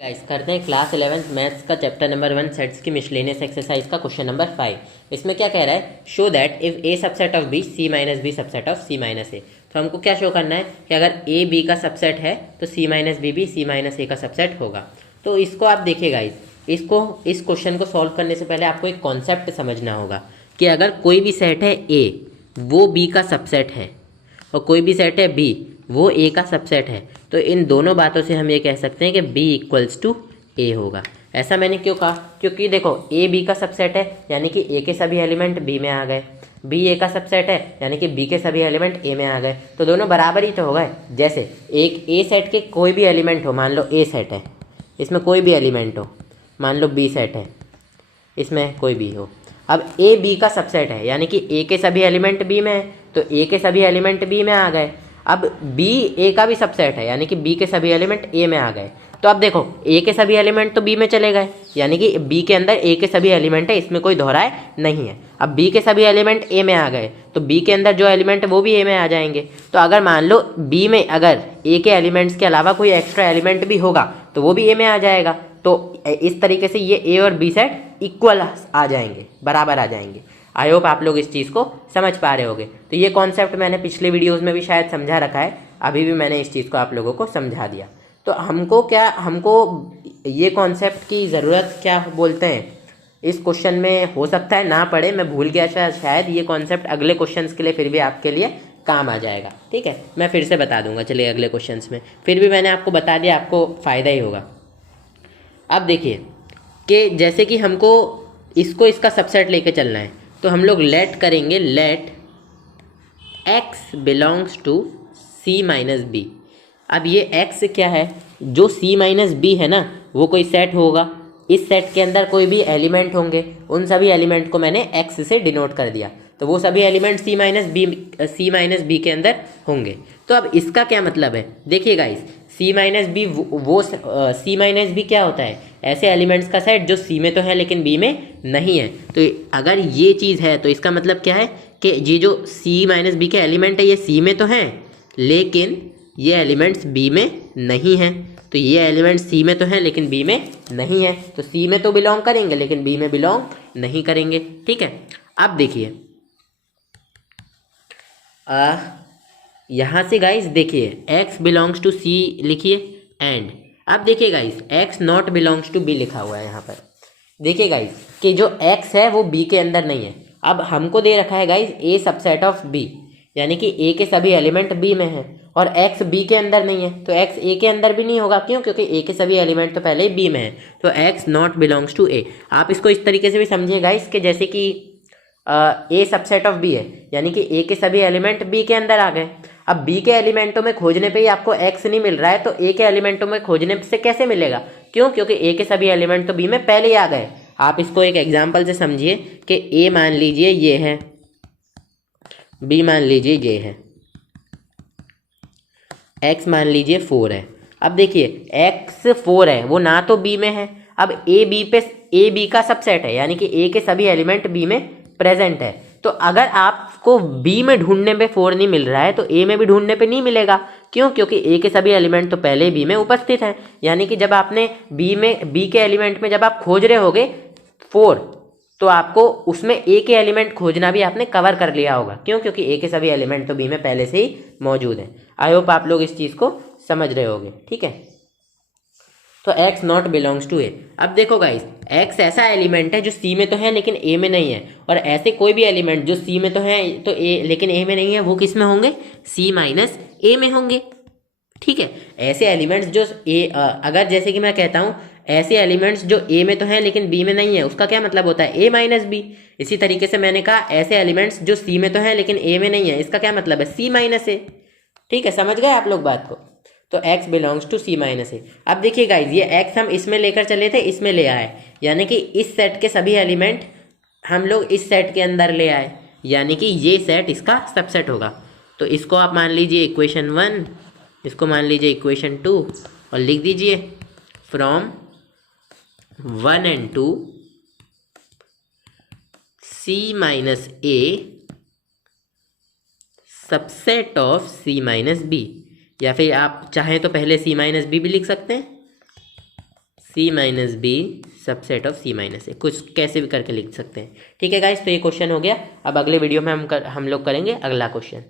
Guys करते हैं class 11th maths का चैप्टर नंबर 1 सेट्स की मिसलेनियस एक्सरसाइज का क्वेश्चन नंबर 5। इसमें क्या कह रहा है, show that if A subset of B C minus B subset of C minus A. तो हमको क्या शो करना है कि अगर ए बी का सबसेट है तो सी माइनस बी भी सी माइनस ए का सबसेट होगा। तो इसको आप देखिए गाइस, इस क्वेश्चन को सॉल्व करने से पहले आपको एक कॉन्सेप्ट समझना होगा कि अगर कोई भी सेट है ए वो बी का सबसेट है और कोई भी सेट है बी वो ए का सबसेट है, तो इन दोनों बातों से हम ये कह सकते हैं कि b इक्वल्स टू ए होगा। ऐसा मैंने क्यों कहा, क्योंकि देखो a b का सबसेट है यानी कि a के सभी एलिमेंट b में आ गए, b a का सबसेट है यानी कि b के सभी एलिमेंट a में आ गए, तो दोनों बराबर ही तो हो गए। जैसे एक a सेट के कोई भी एलिमेंट हो, मान लो a सेट है, इसमें कोई भी एलिमेंट हो, मान लो b सेट है, इसमें कोई भी हो। अब a b का सबसेट है यानी कि a के सभी एलिमेंट b में है, तो a के सभी एलिमेंट b में आ गए। अब b a का भी सबसेट है यानी कि b के सभी एलिमेंट a में आ गए। तो अब देखो a के सभी एलिमेंट तो b में चले गए यानी कि b के अंदर a के सभी एलिमेंट है, इसमें कोई दोहराए नहीं है। अब b के सभी एलिमेंट a में आ गए तो b के अंदर जो एलिमेंट है वो भी a में आ जाएंगे। तो अगर मान लो b में अगर a के एलिमेंट्स के अलावा कोई एक्स्ट्रा एलिमेंट भी होगा तो वो भी a में आ जाएगा। तो इस तरीके से ये a और b सेट इक्वल आ जाएंगे, बराबर आ जाएंगे। आई होप आप लोग इस चीज़ को समझ पा रहे होंगे। तो ये कॉन्सेप्ट मैंने पिछले वीडियोस में भी शायद समझा रखा है, अभी भी मैंने इस चीज़ को आप लोगों को समझा दिया। तो हमको ये कॉन्सेप्ट की ज़रूरत क्या बोलते हैं, इस क्वेश्चन में हो सकता है ना पढ़े, मैं भूल गया शायद ये कॉन्सेप्ट अगले क्वेश्चंस के लिए फिर भी आपके लिए काम आ जाएगा। ठीक है, मैं फिर से बता दूंगा, चलिए अगले क्वेश्चंस में फिर भी मैंने आपको बता दिया, आपको फ़ायदा ही होगा। अब देखिए कि जैसे कि हमको इसका सबसेट लेके चलना है, तो हम लोग लेट करेंगे, let x belongs to c minus B. अब ये x क्या है, जो c माइनस बी है ना वो कोई सेट होगा, इस सेट के अंदर कोई भी एलिमेंट होंगे, उन सभी एलिमेंट को मैंने x से डिनोट कर दिया, तो वो सभी एलिमेंट c माइनस बी के अंदर होंगे। तो अब इसका क्या मतलब है, देखिए guys, c minus B c minus B क्या होता है, ऐसे एलिमेंट्स का सेट जो c में तो है लेकिन b में नहीं है। तो अगर ये चीज़ है तो इसका मतलब क्या है कि ये जो c माइनस बी के एलिमेंट है ये c में तो हैं लेकिन ये एलिमेंट्स b में नहीं हैं। तो ये एलिमेंट्स c में तो हैं लेकिन b में नहीं है, तो c में तो बिलोंग करेंगे लेकिन b में बिलोंग नहीं करेंगे। ठीक है, अब देखिए यहाँ से गाइस देखिए x बिलोंग्स टू c लिखिए एंड अब देखिए guys x not belongs to b लिखा हुआ है यहाँ पर। देखिए गाइस कि जो x है वो b के अंदर नहीं है। अब हमको दे रखा है guys a subset of b यानी कि a के सभी एलिमेंट b में हैं और x b के अंदर नहीं है, तो x a के अंदर भी नहीं होगा। क्यों? क्योंकि a के सभी एलिमेंट तो पहले ही b में है, तो x not belongs to a। आप इसको इस तरीके से भी समझिए गाइस कि जैसे कि a सबसेट ऑफ b है यानी कि a के सभी एलिमेंट b के अंदर आ गए। अब b के एलिमेंटों में खोजने पे ही आपको x नहीं मिल रहा है, तो a के एलिमेंटों में खोजने से कैसे मिलेगा? क्यों? क्योंकि a के सभी एलिमेंट तो b में पहले ही आ गए। आप इसको एक एग्जांपल से समझिए कि a मान लीजिए ये है, b मान लीजिए ये है, x मान लीजिए 4 है। अब देखिए x 4 है, वो ना तो b में है। अब a b का सबसेट है यानी कि a के सभी एलिमेंट b में प्रेजेंट है। तो अगर आपको b में ढूंढने पे 4 नहीं मिल रहा है तो a में भी ढूंढने पे नहीं मिलेगा। क्यों? क्योंकि a के सभी एलिमेंट तो पहले b में उपस्थित हैं। यानी कि जब आपने b के एलिमेंट में जब आप खोज रहे होगे 4, तो आपको उसमें a के एलिमेंट खोजना भी आपने कवर कर लिया होगा। क्यों? क्योंकि a के सभी एलिमेंट तो b में पहले से ही मौजूद हैं। आई होप आप लोग इस चीज़ को समझ रहे होंगे। ठीक है, तो x not belongs to a। अब देखो गाइस, x ऐसा एलिमेंट है जो c में तो है लेकिन a में नहीं है, और ऐसे कोई भी एलिमेंट जो c में तो है तो a लेकिन a में नहीं है, वो किस में होंगे? c माइनस a में होंगे। ठीक है, ऐसे एलिमेंट्स जो अगर जैसे कि मैं कहता हूँ ऐसे एलिमेंट्स जो a में तो हैं लेकिन b में नहीं है, उसका क्या मतलब होता है? a minus B. इसी तरीके से मैंने कहा ऐसे एलिमेंट्स जो c में तो हैं लेकिन a में नहीं है, इसका क्या मतलब है? c minus a। ठीक है, समझ गए आप लोग बात को? तो x belongs to c minus a। अब देखिए गाइज, ये x हम इसमें लेकर चले थे, इसमें ले आए, यानी कि इस सेट के सभी एलिमेंट हम लोग इस सेट के अंदर ले आए, यानी कि ये सेट इसका सबसेट होगा। तो इसको आप मान लीजिए इक्वेशन 1, इसको मान लीजिए इक्वेशन 2 और लिख दीजिए from 1 and 2 c minus a subset of c minus b, या फिर आप चाहें तो पहले c माइनस बी भी लिख सकते हैं। C minus B subset of C minus A, कुछ कैसे भी करके लिख सकते हैं। ठीक है गाइस, तो ये क्वेश्चन हो गया। अब अगले वीडियो में हम लोग करेंगे अगला क्वेश्चन।